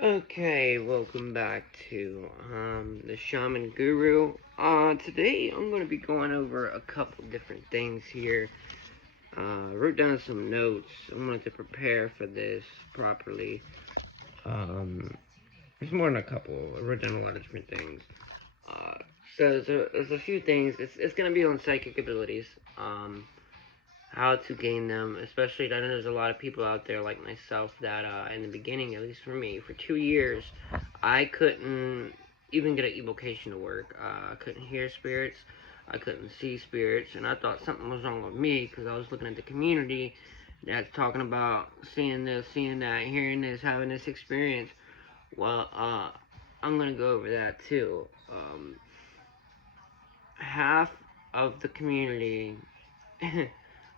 Okay, welcome back to the Shaman Guru. Today I'm going to be going over a couple different things here. I wrote down some notes. I wanted to prepare for this properly. Um, there's more than a couple. I wrote down a lot of different things. Uh, there's a few things. It's going to be on psychic abilities. How to gain them, especially I know there's a lot of people out there like myself that in the beginning, at least for me, for 2 years, I couldn't even get an evocation to work. I couldn't hear spirits, I couldn't see spirits, and I thought something was wrong with me because I was looking at the community that's talking about seeing this, seeing that, hearing this, having this experience. Well, I'm gonna go over that too. Half of the community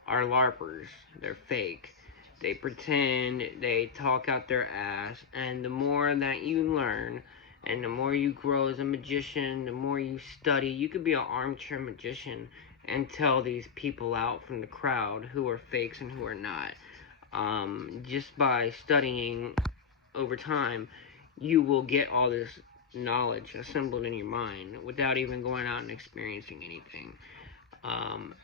are LARPers. They're fake. They pretend, they talk out their ass, and the more that you learn, and the more you grow as a magician, the more you study, you could be an armchair magician and tell these people out from the crowd who are fakes and who are not. Just by studying over time, you will get all this knowledge assembled in your mind without even going out and experiencing anything.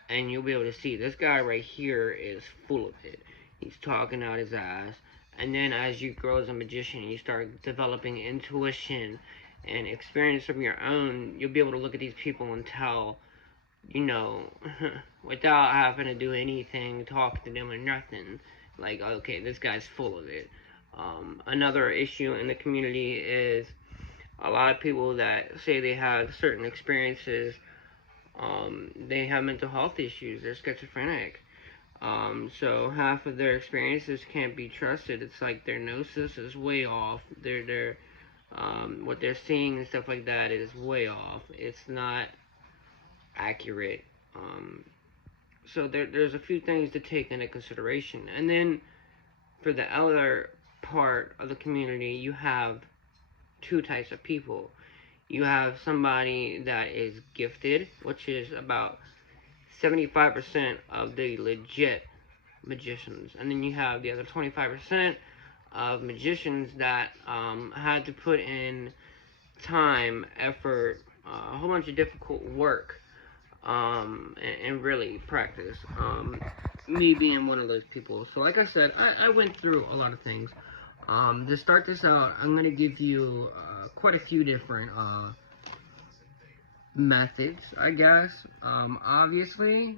And you'll be able to see this guy right here is full of it. He's talking out his ass. And then as you grow as a magician, you start developing intuition and experience of your own. You'll be able to look at these people and tell, you know, without having to do anything, talk to them or nothing. Like, okay, this guy's full of it. Another issue in the community is a lot of people that say they have certain experiences, they have mental health issues. They're schizophrenic. So half of their experiences can't be trusted. It's like their gnosis is way off. What they're seeing and stuff like that is way off. It's not accurate. So there's a few things to take into consideration. And then for the other part of the community, you have two types of people. You have somebody that is gifted, which is about 75% of the legit magicians. And then you have the other 25% of magicians that had to put in time, effort, a whole bunch of difficult work, and really practice. Me being one of those people. So like I said, I went through a lot of things. To start this out, I'm going to give you quite a few different methods, I guess. Obviously,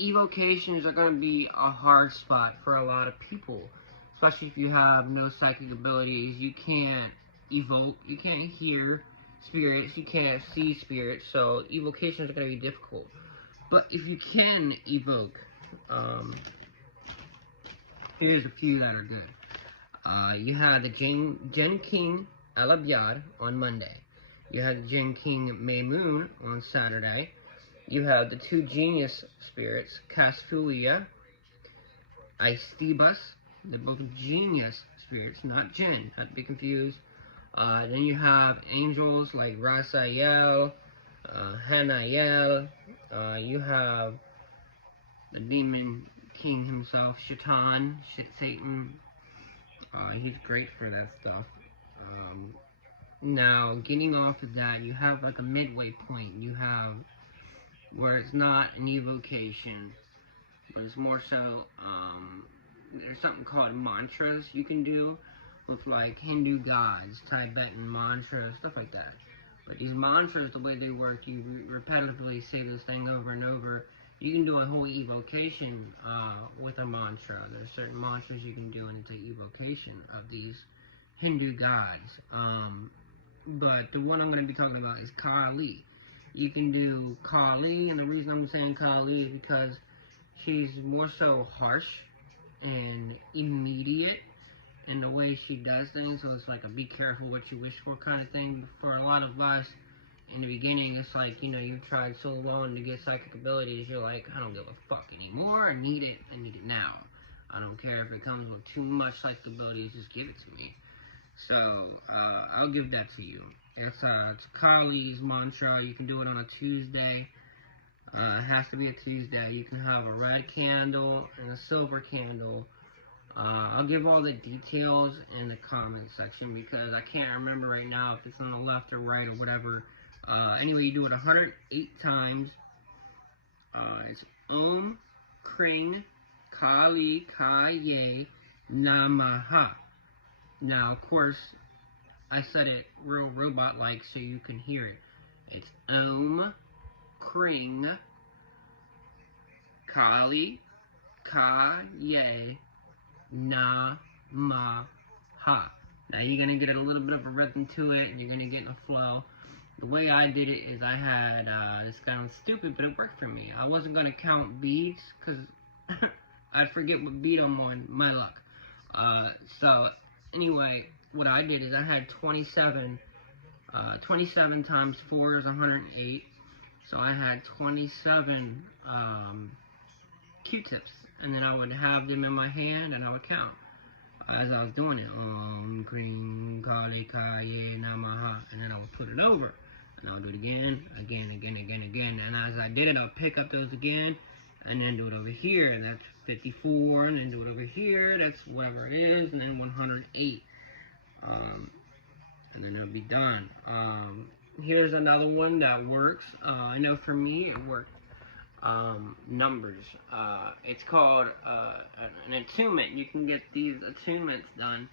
evocations are going to be a hard spot for a lot of people, especially if you have no psychic abilities. You can't evoke, you can't hear spirits, you can't see spirits, so evocations are going to be difficult. But if you can evoke, here's a few that are good. You have the Gen King Alabyad on Monday. You have the Gen King Maymoon on Saturday. You have the two genius spirits, Castulia, Aestibus. They're both genius spirits, not Jinn, not to be confused. Then you have angels like Rasael, Hanael. You have the demon king himself, Satan. He's great for that stuff. Now, getting off of that, you have like a midway point. You have where it's not an evocation, but it's more so, there's something called mantras you can do with like Hindu gods, Tibetan mantras, stuff like that. But these mantras, the way they work, you repetitively say this thing over and over. You can do a whole evocation with a mantra. There's certain mantras you can do, and it's an evocation of these Hindu gods. But the one I'm going to be talking about is Kali. You can do Kali, and the reason I'm saying Kali is because she's more so harsh and immediate in the way she does things, so it's like a be careful what you wish for kind of thing. For a lot of us, in the beginning, it's like, you know, you've tried so long to get psychic abilities, you're like, I don't give a fuck anymore, I need it now. I don't care if it comes with too much psychic abilities, just give it to me. So, I'll give that to you. It's Kali's mantra. You can do it on a Tuesday. It has to be a Tuesday. You can have a red candle and a silver candle. I'll give all the details in the comment section because I can't remember right now if it's on the left or right or whatever. Anyway, you do it 108 times. It's Om Kring Kali Kaye Namaha. Now, of course, I said it real robot-like so you can hear it. It's Om Kring Kali Kaye Namaha. Now you're gonna get a little bit of a rhythm to it, and you're gonna get in a flow. The way I did it is I had this sounds stupid, but it worked for me. I wasn't gonna count beats because I'd forget what beat I'm on. My luck. So anyway, what I did is I had 27. 27 times 4 is 108. So I had 27 Q-tips, and then I would have them in my hand, and I would count as I was doing it. Om Kring Kali Kaye Namaha, and then I would put it over, and I'll do it again. And as I did it, I'll pick up those again, and then do it over here, and that's 54, and then do it over here, that's whatever it is, and then 108. And then it'll be done. Here's another one that works. I know for me it worked. Numbers. It's called an attunement. You can get these attunements done.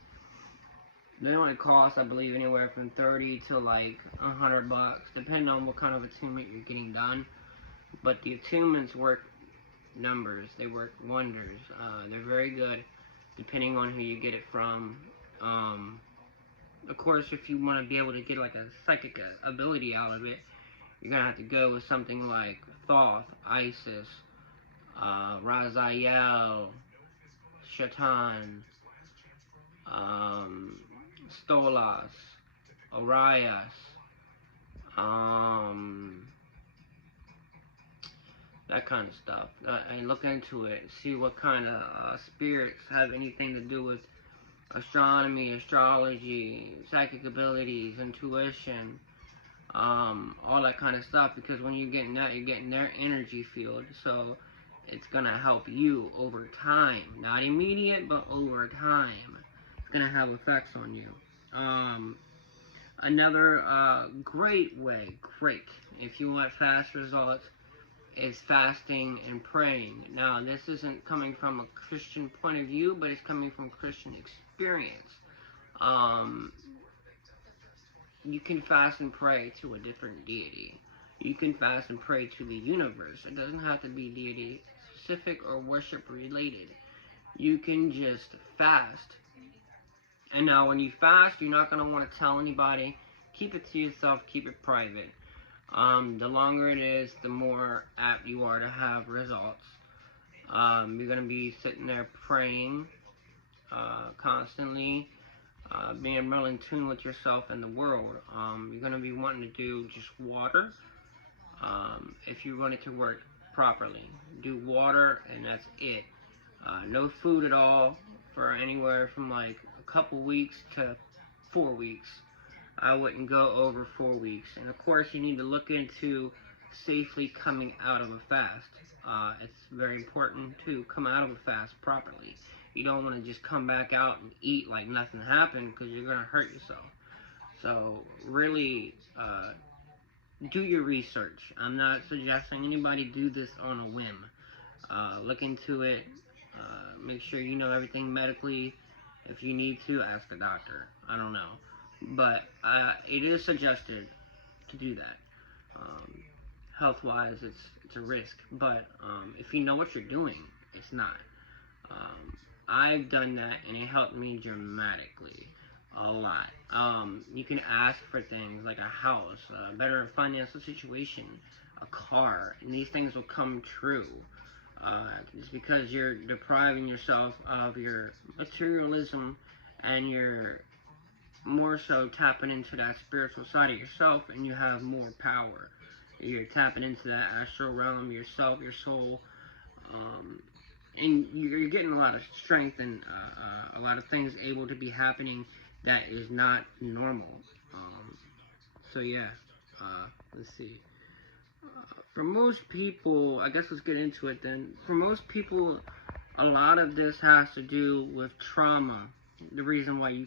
They only cost, I believe, anywhere from 30 to like $100, depending on what kind of attunement you're getting done. But the attunements work numbers. They work wonders. They're very good, depending on who you get it from. Of course, if you want to be able to get like a psychic ability out of it, you're going to have to go with something like Thoth, Isis, Raziel, Shaitan, Stolas, Orias, that kind of stuff. And look into it, see what kind of spirits have anything to do with astronomy, astrology, psychic abilities, intuition, all that kind of stuff, because when you're getting that, you're getting their energy field, so it's gonna help you over time. Not immediate, but over time. It's gonna have effects on you. Another great way, if you want fast results, is fasting and praying. Now, this isn't coming from a Christian point of view, but it's coming from Christian experience. You can fast and pray to a different deity. You can fast and pray to the universe. It doesn't have to be deity specific or worship related. You can just fast. And now when you fast, you're not going to want to tell anybody. Keep it to yourself. Keep it private. The longer it is, the more apt you are to have results. You're going to be sitting there praying constantly, being real in tune with yourself and the world. You're going to be wanting to do just water. If you want it to work properly, do water, and that's it. No food at all for anywhere from like a couple weeks to 4 weeks. I wouldn't go over 4 weeks. And of course, you need to look into safely coming out of a fast. It's very important to come out of a fast properly. You don't want to just come back out and eat like nothing happened, because you're going to hurt yourself. So really do your research. I'm not suggesting anybody do this on a whim. Look into it. Make sure you know everything medically. If you need to, ask a doctor. I don't know. But it is suggested to do that. Health-wise, it's a risk. But if you know what you're doing, it's not. I've done that, and it helped me dramatically. A lot. You can ask for things like a house, a better financial situation, a car, and these things will come true. Just because you're depriving yourself of your materialism, and you're more so tapping into that spiritual side of yourself, and you have more power. You're tapping into that astral realm, yourself, your soul, and you're getting a lot of strength, and a lot of things able to be happening that is not normal. So yeah, let's see. For most people, I guess let's get into it then. For most people, A lot of this has to do with trauma. The reason why you